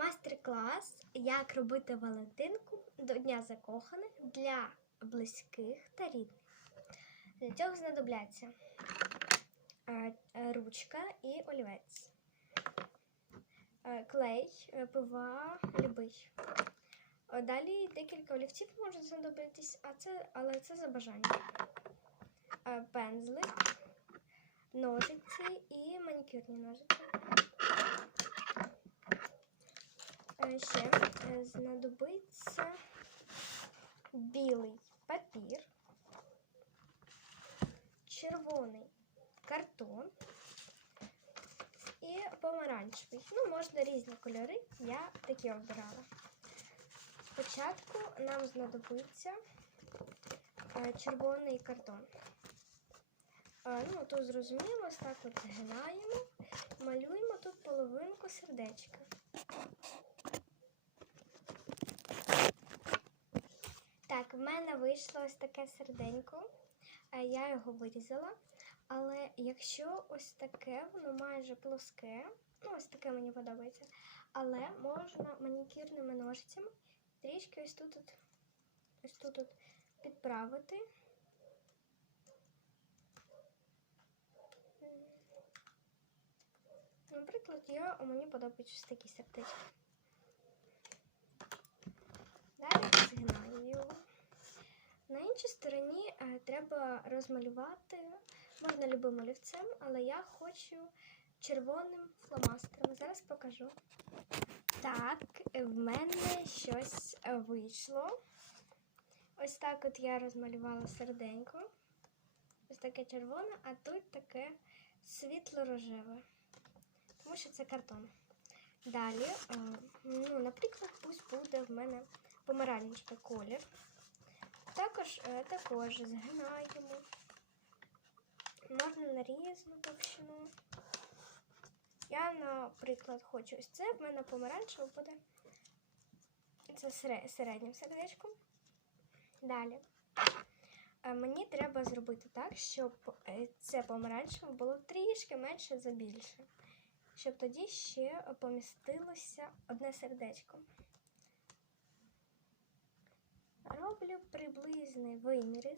Майстер-клас, як робити Валентинку до Дня закоханих для близьких та рідних. Для цього знадобляться е, е, ручка і олівець, е, клей, пива, любий. Далі декілька олівців можуть знадобитись, а це, але це за бажанням. Е, Пензлик, ножиці і манікюрні ножиці. Е, Ще е, знадобиться білий папір, червоний картон і помаранчевий. Ну, можна різні кольори, я такі обирала. Спочатку нам знадобиться е, червоний картон. Ну, тут зрозуміло, ось так от згинаємо, малюємо тут половинку сердечка. Так, в мене вийшло ось таке серденько. Е, Я його вирізала. Але якщо ось таке, воно майже плоске, ну ось таке мені подобається. Але можна манікюрними ножицями трішки ось тут, от, ось тут от підправити. Наприклад, я, мені подобається ось такі сердечки. Далі згинаю його. Іншій стороні е, треба розмалювати, можна любим олівцем, але я хочу червоним фломастером. Зараз покажу. Так, в мене щось е, вийшло. Ось так от я розмалювала серденько. Ось таке червоне, а тут таке світло-рожеве. Тому що це картон. Далі, е, ну, наприклад, пусть буде в мене помаранчевий колір. Також е, також згинаємо. Можна на різну товщину. Я, наприклад, хочу ось це, в мене помаранчево буде. Це середнім сердечком. Далі. Е, Мені треба зробити так, щоб е, це помаранчеве було трішки менше за більше. Щоб тоді ще помістилося одне сердечко. Роблю приблизний виміри.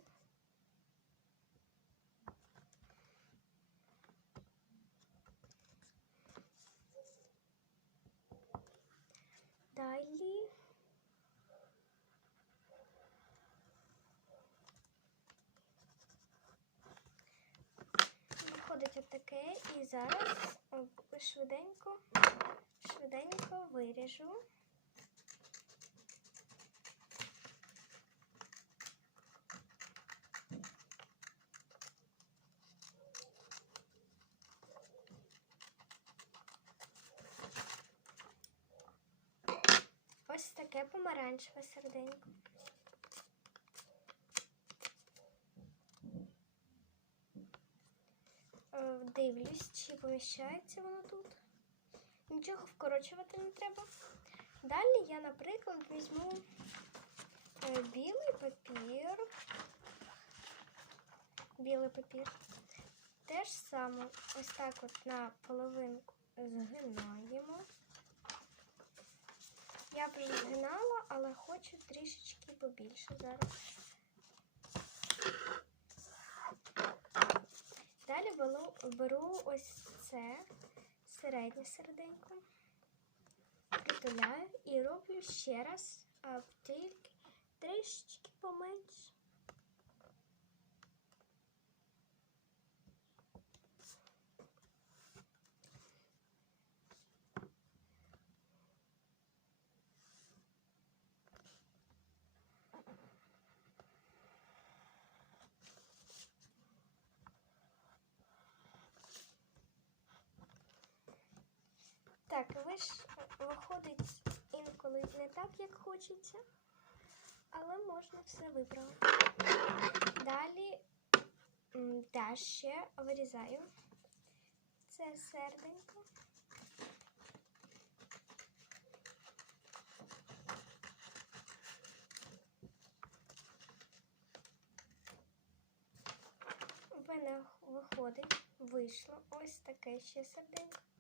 Далі виходить отаке і зараз швиденько, швиденько виріжу. Ось таке помаранчеве серденько. Е, Дивлюсь, чи поміщається воно тут. Нічого вкорочувати не треба. Далі я, наприклад, візьму е, білий папір. Білий папір. Те ж саме ось так от на половинку згинаємо. Я вже згинала, але хочу трішечки побільше зараз. Далі беру, беру ось це середнє серденько, притуляю і роблю ще раз, а тільки трішечки поменше. Так, ви ж виходить інколи не так, як хочеться, але можна все виправити. Далі теж ще вирізаю це серденько. В мене виходить, вийшло ось таке ще серденько.